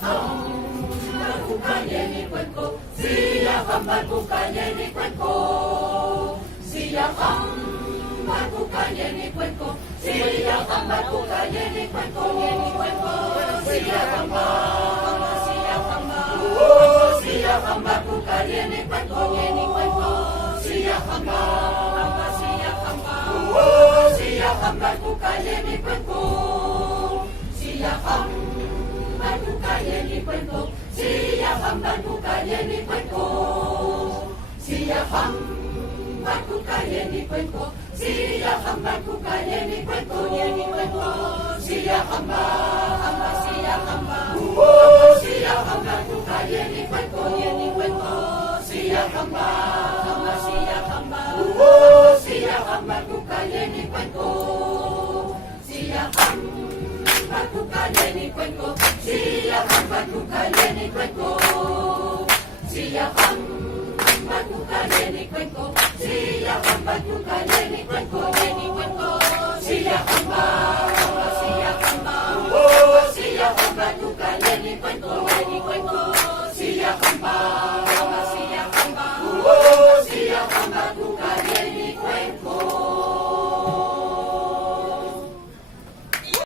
hamba kukanyeni kwenko, siya hamba kukanyeni kwenko, siya hamba kukanyeni kwenko, siya hamba kukanyeni kwenko, siya hamba, siya hamba, siya hamba kukanyeni kwenko, siya hamba, siya hamba, siya hamba kukanyeni kwenko, siya hamba kukanyeni kwenko, siya hamba kukanyeni kwenko, siya hamba kukanyeni kwenko, siya hamba kukanyeni kwenko, siya hamba, siya hamba, siya hamba kukanyeni kwenko, siya hamba, siya hamba, siya hamba kukanyeni kwenko, siya hamba kukanyeni kwenko, siya hamba kukanyeni kwenko, siya hamba kukanyeni kwenko, siya hamba kukanyeni